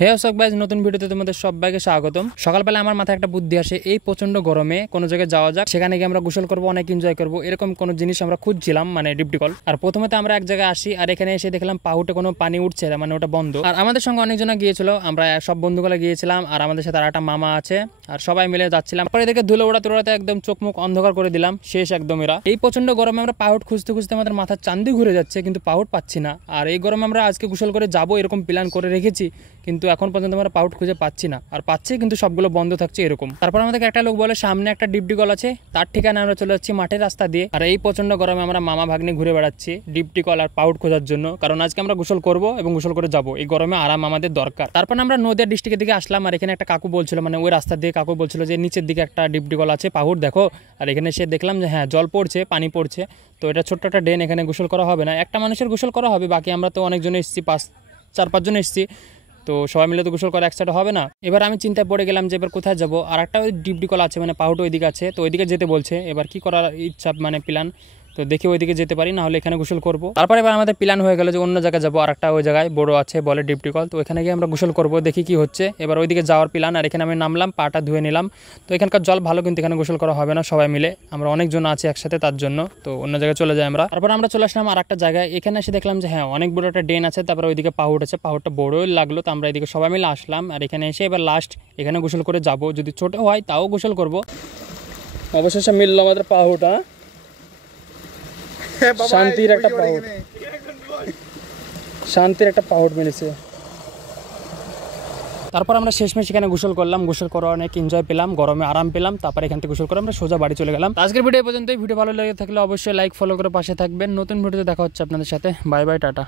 হে অশোক ভাই, নতুন ভিডিওতে তোমাদের সবাইকে স্বাগতম। সকালবেলা আমার মাথায় একটা বুদ্ধি আসে, এই প্রচন্ড গরমে কোনো জায়গায় যাওয়া যাক, সেখানে গিয়ে আমরা গোসল করবো, অনেক এনজয় করবো, এরকম কোনো জিনিস আমরা খুঁজছিলাম, মানে ডিপটিকল। আর প্রথমে তো আমরা এক জায়গায় আসি, আর এখানে এসে দেখলাম পাহুটে কোনো পানি উঠছে, মানে ওটা বন্ধ। আর আমাদের সঙ্গে অনেকজন গিয়েছিল, আমরা সব বন্ধুগুলো গিয়েছিলাম, আর আমাদের সাথে আর একটা মামা আছে, আর সবাই মিলে যাচ্ছিলাম। পরে দেখে ধুলো ওড়াতে ওড়াতে একদম চোখ মুখ অন্ধকার করে দিলাম, শেষ একদম। এরা এই প্রচন্ড গরমে আমরা পাহুট খুঁজতে খুঁজতে আমাদের মাথার চান্দি ঘুরে যাচ্ছে, কিন্তু পাহুট পাচ্ছি না। আর এই গরমে আমরা আজকে গোসল করে যাবো এরকম প্ল্যান করে রেখেছি, কিন্তু এখন পর্যন্ত আমরা পাউট খুঁজে পাচ্ছি না। আর পাচ্ছি কিন্তু সবগুলো বন্ধ থাকছে এরকম। তারপর আমাদেরকে একটা লোক বলে সামনে একটা ডিপটিকল আছে, তার ঠিকানা আমরা চলে যাচ্ছি মাঠের রাস্তা দিয়ে। আর এই প্রচন্ড গরমে আমরা মামা ভাগ্নে ঘুরে বেড়াচ্ছি ডিপটিকল আর পাউট খোঁজার জন্য, কারণ আজকে আমরা গোসল করব এবং গোসল করে যাব। এই গরমে আরাম আমাদের দরকার। তারপর আমরা নদিয়া ডিস্ট্রিক্টের দিকে আসলাম, আর এখানে একটা কাকু বলছিল, মানে ওই রাস্তা দিয়ে কাকু বলছিল যে নিচের দিকে একটা ডিপটিকল আছে, পাহুট দেখো। আর এখানে সে দেখলাম যে হ্যাঁ, জল পড়ছে, পানি পড়ছে। তো এটা ছোট্ট একটা ড্রেন, এখানে গোসল করা হবে না, একটা মানুষের গোসল করা হবে, বাকি আমরা তো অনেকজন এসেছি, 4-5 জন এসেছি, তো সবাই মিলে তো গোসল করা একসাথে হবে না। এবার আমি চিন্তায় পড়ে গেলাম যে এবার কোথায় যাবো। আর একটা ওই ডিপটিকল আছে, মানে পাহুট ওইদিকে আছে, তো ওইদিকে যেতে বলছে। এবার কি করার ইচ্ছা, মানে প্ল্যান, তো দেখি ওইদিকে যেতে পারি, না হলে এখানে গোসল করবো। তারপর এবার আমাদের প্ল্যান হয়ে গেল যে অন্য জায়গায় যাবো, আর একটা ওই জায়গায় বড় আছে বলে ডিপটিকল, তো এখানে গিয়ে আমরা গোসল করবো, দেখি কি হচ্ছে। এবার ওইদিকে যাওয়ার প্ল্যান। আর এখানে আমি নামলাম, পাটা ধুয়ে নিলাম। তো এখানকার জল ভালো, কিন্তু এখানে গোসল করা হবে না সবাই মিলে, আমরা অনেকজন আছি একসাথে, তার জন্য তো অন্য জায়গায় চলে যাই আমরা। তারপর আমরা চলে আসলাম আর একটা জায়গায়, এখানে এসে দেখলাম যে হ্যাঁ, অনেক বড় একটা ড্রেন আছে, তারপর ওইদিকে পাহুট আছে, পাহুটটা বড়ই লাগলো। তো আমরা এদিকে সবাই মিলে আসলাম, আর এখানে এসে এবার লাস্ট এখানে গোসল করে যাব, যদি ছোট হয় তাও গোসল করব। অবশেষে মিললো আমাদের পাহুটা, শান্তির একটা পাহুট, শান্তির একটা পাহুট মিলেছে। তারপর আমরা শেষমেশ এখানে গোসল করলাম, গোসল করে অনেক এনজয় পেলাম, গরমে আরাম পেলাম। তারপর এখান থেকে গোসল করে আমরা সোজা বাড়ি চলে গেলাম। আজকের ভিডিও পর্যন্ত। ভিডিও ভালো লেগে থাকলে অবশ্যই লাইক ফলো করে পাশে থাকবেন। নতুন ভিডিওতে দেখা হচ্ছে আপনাদের সাথে। Bye bye, tata.